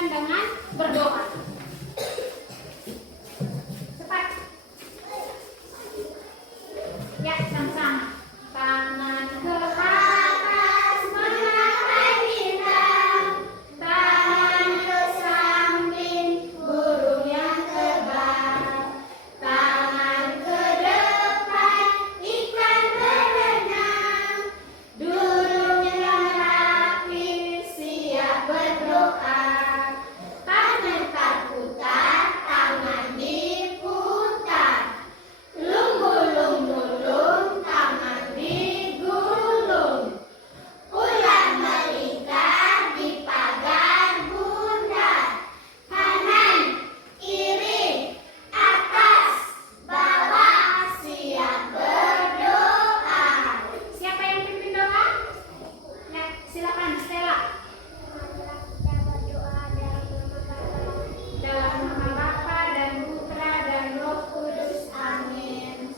lanjutkan dengan berdoa. Cepat. Ya, sama-sama. Tangan ke atas menatap bintang, tangan ke samping burung yang terbang, tangan ke depan ikan berenang, duduk yang rapi siap berdoa. Tangan terputar, tangan diputar, lungu-lungu-lung, tangan digulung, ular melingkar di pagar bundar, kanan, kiri, atas, bawah, siap berdoa. Siapa yang pimpin doa? Ya, silakan Stella. Dalam nama Bapa dan Putra dan Roh Kudus. Amin.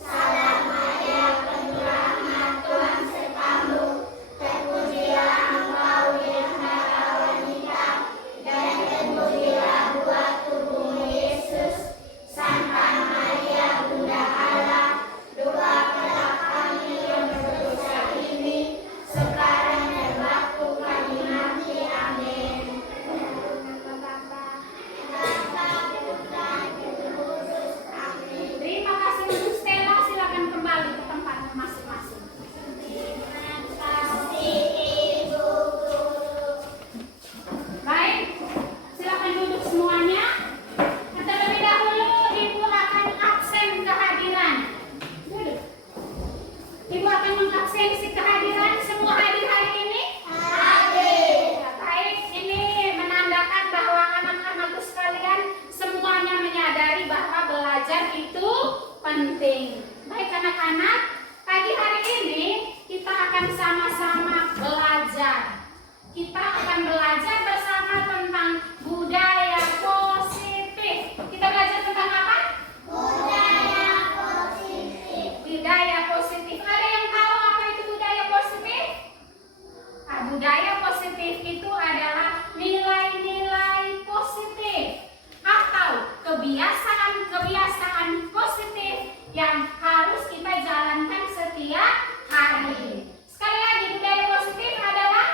Salam Maria, penuh rahmat, Tuhan sertamu. Terpujilah engkau di antara wanita, dan terpujilah buah tubuhmu Yesus. Santa Maria, Bunda Allah, doakanlah kami yang berdosa ini, sekarang dan waktu kami mati. Amin. Terima kasih untuk Stella, silakan kembali ke tempatnya masing-masing. Terima kasih Ibu Guru. Baik, silakan duduk semuanya. Terlebih dahulu Ibu akan absen kehadiran. Duduk. Ibu akan mengabsensi kehadiran semua hadir hari ini. Hadir. Baik, ini menandakan bahwa anak-anakku sekalian semuanya menyadari bahwa belajar itu penting. Baik anak-anak, pagi hari ini kita akan sama-sama belajar. Kita akan belajar bersama tentang budaya positif. Kita belajar tentang apa? Budaya positif. Budaya positif. Ada yang tahu apa itu budaya positif? Budaya positif itu adalah nilai-nilai positif atau kebiasaan-kebiasaan positif yang harus kita jalankan setiap hari. Sekali lagi, budaya positif adalah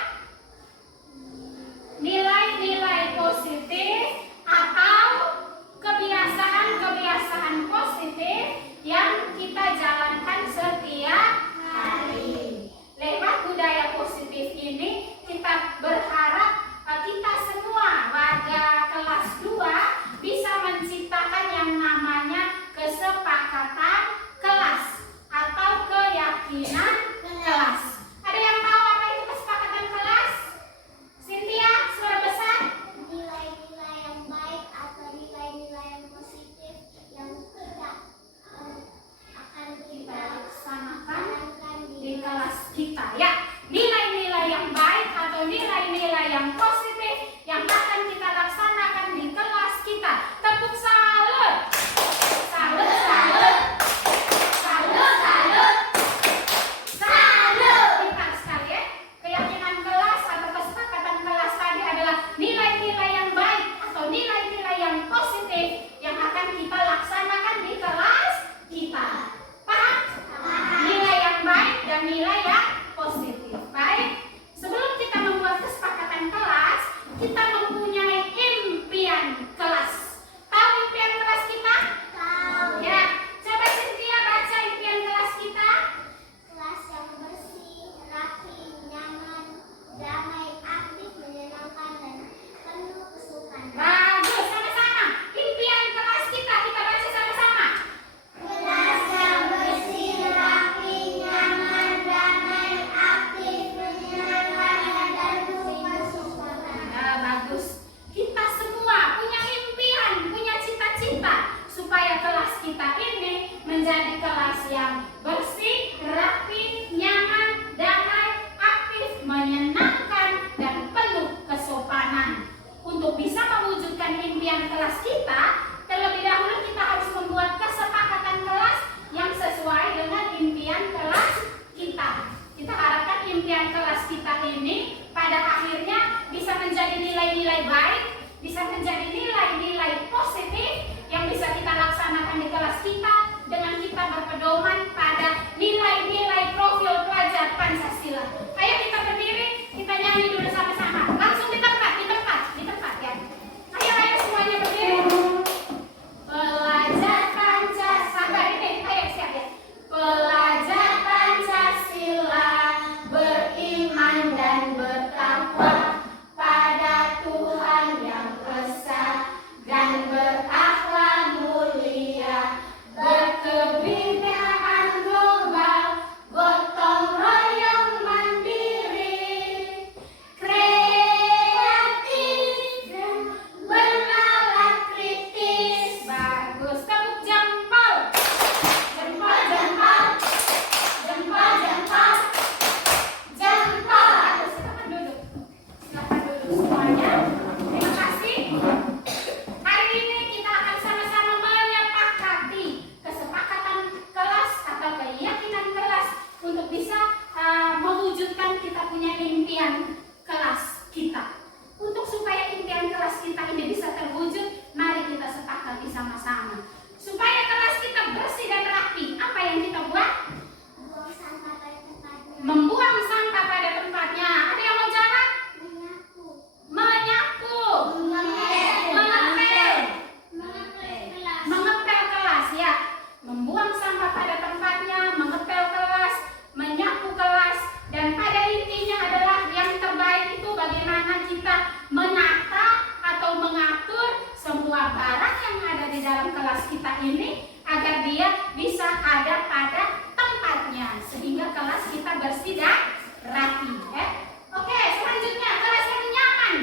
nilai baik, bisa menjadi nilai-nilai positif yang bisa kita laksanakan di kelas kita dengan kita berpedoman pada nilai-nilai profil pelajar Pancasila. Ayo kita berdiri, kita nyanyi dulu sama-sama. Langsung di tempat ya. Ayo semuanya berdiri. Pelajar Pancasila, ini ayo siap ya. Pelajar Pancasila beriman dan bertakwa pada Tuhan yang esa dan berakhlak mulia, berkebudayaan global, gotong royong mandiri, kreatif dan bernalar kritis. Bagus, tepuk jempol, jempol, jempol, jempol, jempol, jempol. Aduh, silakan duduk semuanya. Terima kasih. Hari ini kita akan sama-sama menyepakati kesepakatan kelas atau keyakinan kelas untuk bisa mewujudkan kita punya impian kelas kita. Untuk supaya impian kelas kita ini bisa terwujud, mari kita sepakati sama-sama. Supaya kelas kita bersih dan rapi, apa yang kita buat? Buang sampah pada tempatnya. Membuang sampah pada tempatnya. Ada yang mau jawab? Menyapu. Menyapu. Mengepel kelas ya. Membuang sampah pada tempatnya, mengepel kelas, menyapu kelas, dan pada intinya adalah yang terbaik itu bagaimana kita menata atau mengatur semua barang yang ada di dalam kelas kita ini agar dia bisa ada pada tempatnya sehingga kelas kita bersih dan rapi ya. Oke, selanjutnya kelas yang nyaman,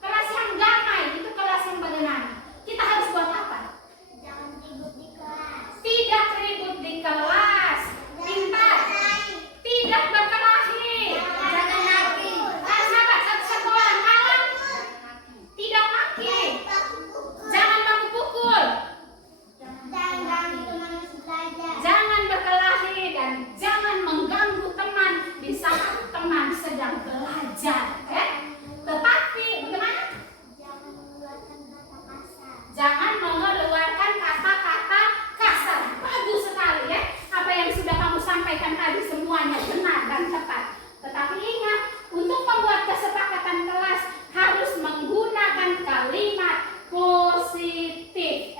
kelas yang damai, itu kelas yang bagaimana? Kita harus buat apa? Jangan ribut di kelas. Tidak ribut di kelas, pintar, tidak berkelahi, Jangan lagi. sahabat satu orang kalah, tidak maki, jangan baku pukul, Jangan ganggu teman masih belajar. jangan berkelahi, dan jangan mengganggu teman di saat teman sedang belajar. Tetapi bagaimana? Jangan mengeluarkan kata kasar. Jangan mengeluarkan kata-kata kasar. Bagus sekali ya. Apa yang sudah kamu sampaikan tadi semuanya benar dan tepat. Tetapi ingat, untuk membuat kesepakatan kelas harus menggunakan kalimat positif.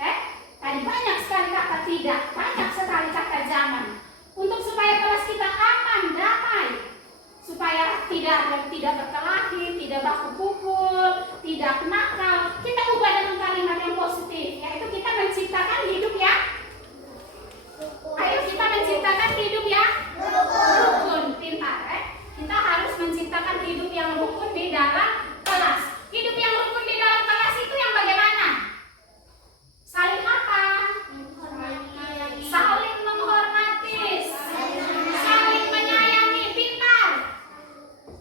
Tadi banyak sekali kata tidak, banyak sekali kata jangan. Untuk supaya kelas kita aman, damai, supaya tidak berkelahi, tidak baku pukul, tidak nakal, kita ubah dengan kalimat yang positif, yaitu kita menciptakan hidup ya. Ayo kita menciptakan hidup ya rukun, pintar Kita harus menciptakan hidup yang rukun di dalam kelas. Hidup yang rukun di dalam kelas itu yang bagaimana? Saling apa? Saling menghormati, saling menyayangi, pintar,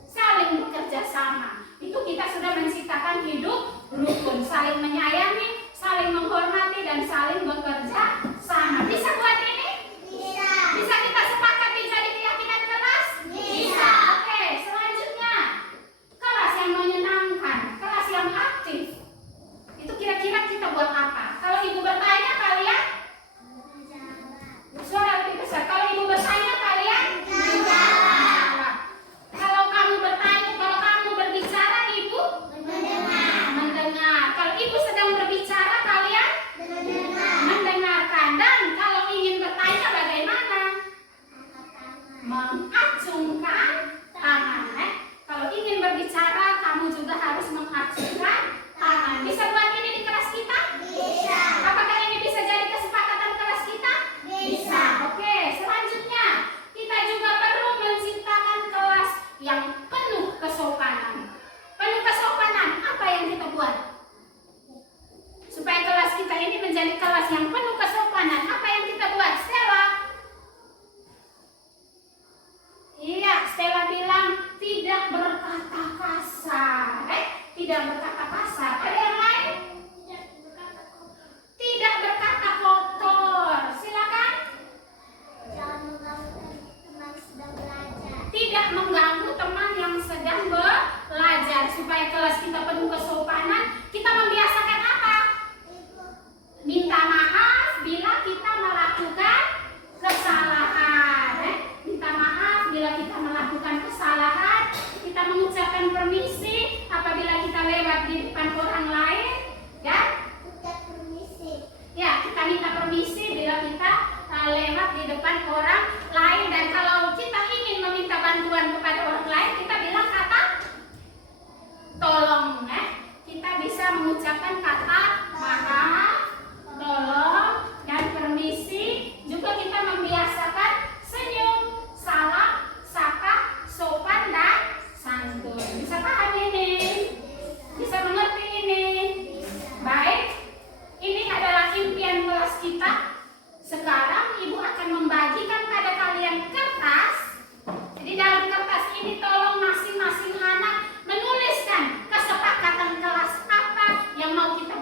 saling bekerja sama. Itu kita sudah menciptakan hidup rukun, saling menyayangi, saling menghormati, dan saling bekerja sama. Bisa buat ini? Bisa. Bisa kita sepakati jadi keyakinan kelas? Bisa. Oke, selanjutnya kelas yang menyenangkan, kelas yang aktif. Itu kira-kira kita buat apa? Kalau ibu bertanya kalian suara lebih besar. Kalau ibu bertanya kalian menjawab. Kalau kamu bertanya, kalau kamu berbicara, ibu mendengar. Kalau ibu sedang berbicara, kalian mendengarkan. Dan kalau ingin bertanya bagaimana? Mengacungkan tangan. Kalau ingin berbicara, kamu juga harus mengacungkan tangan. Bisa buat ini di kelas kita? Bisa. Apakah ini bisa jadi kesepakatan kelas kita? Bisa. Oke, selanjutnya kita juga perlu menciptakan kelas yang penuh kesopanan. Penuh kesopanan, apa yang kita buat? Supaya kelas kita ini menjadi kelas yang penuh kesopanan, apa yang kita buat? Stella? Iya, Stella bilang tidak berkata kasar. Tidak berkata kasar. Ada yang lain? Tidak berkata kotor. Silakan. Jangan mengganggu teman sedang belajar. Tidak mengganggu teman yang sedang belajar. Supaya kelas kita penuh kesopanan, lewat di depan orang lain. Dan kalau kita ingin meminta bantuan kepada orang lain, kita bilang kata tolong. Kita bisa mengucapkan kata maaf, tolong, dan permisi. Juga kita membiasakan senyum, salam, sapa, sopan, dan santun. Bisa paham ini? Bisa mengerti ini? Baik, ini adalah impian kelas kita. Sekarang Ibu akan membagikan pada kalian kertas. Jadi dalam kertas ini tolong masing-masing anak menuliskan kesepakatan kelas apa yang mau kita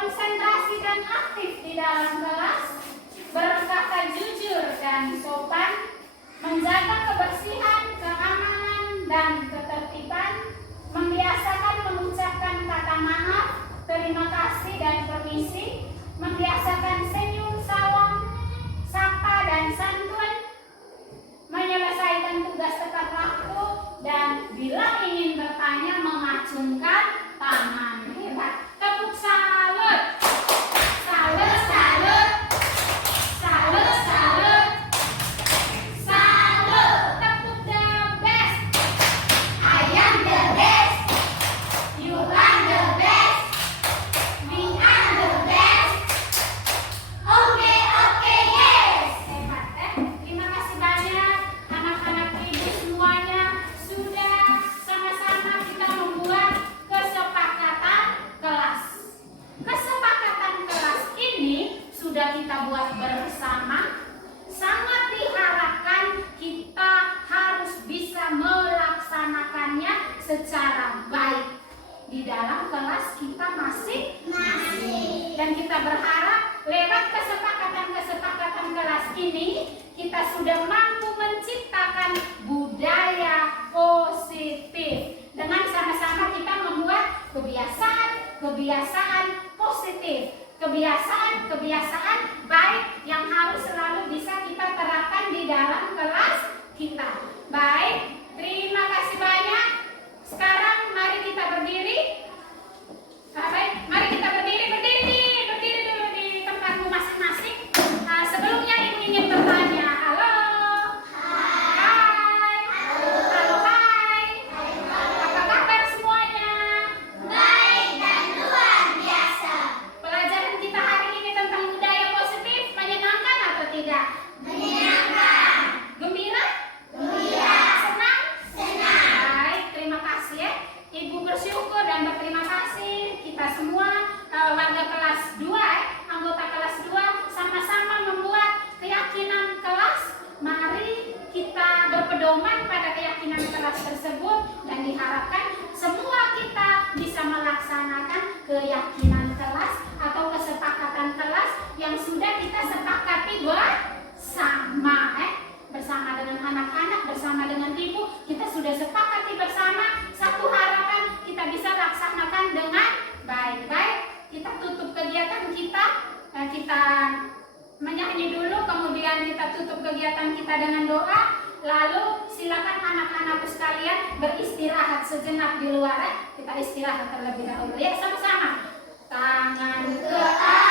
konsentrasi dan aktif di dalam kelas, berkata jujur dan sopan, menjaga kebersihan, keamanan, dan ketertiban, membiasakan mengucapkan kata maaf, terima kasih, dan permisi, membiasakan senyum, salam, sapa, dan santun, menyelesaikan tugas tepat waktu, dan bila ingin bertanya mengacungkan tangan. Hebat. Tepuk salut. Salut, salut. Salut, salut. Salut. Tepuk the best. I am the best. You are the best. We are the best. Okay, okay, yes. Hebat, Terima kasih banyak anak-anak ibu semuanya. Sudah sama-sama kita membuat kesepakatan kelas. Kesepakatan kelas ini sudah kita buat bersama. Sangat diharapkan kita harus bisa melaksanakannya secara baik di dalam kelas kita masing-masing. Dan kita berharap lewat kesepakatan-kesepakatan kelas ini kita sudah mampu menciptakan budaya positif. Dengan sama-sama kita membuat kebiasaan positif, kebiasaan baik yang harus selalu bisa kita terapkan di dalam kelas kita. Baik, terima kasih banyak. Sekarang mari kita berdiri. Baik, mari kita berdiri dulu di tempatmu masing-masing. Nah, sebelumnya ibu ingin bertanya. Halo. Hai. Halo, hai. Apa kabar semuanya? Baik dan luar biasa. Pelajaran kita hari ini tentang budaya positif menyenangkan atau tidak? Menyenangkan. Gembira? Gembira. Senang? Senang. Baik, terima kasih ya. Ibu bersyukur dan berterima kasih kita semua warga kelas 2, anggota kelas 2 sama-sama membuat keyakinan kelas. Mari kita berpedoman pada keyakinan kelas tersebut dan diharapkan semua kita bisa melaksanakan keyakinan kelas atau kesepakatan kelas yang sudah kita sepakati bersama. Bersama dengan anak-anak, bersama dengan ibu, kita sudah sepakati bersama satu harapan kita bisa laksanakan dengan baik-baik. Kita tutup kegiatan kita menyanyi dulu, kemudian kita tutup kegiatan kita dengan doa. Lalu silakan anak-anakku sekalian beristirahat sejenak di luar. Kita istirahat terlebih dahulu ya, sama-sama. Tangan ke atas.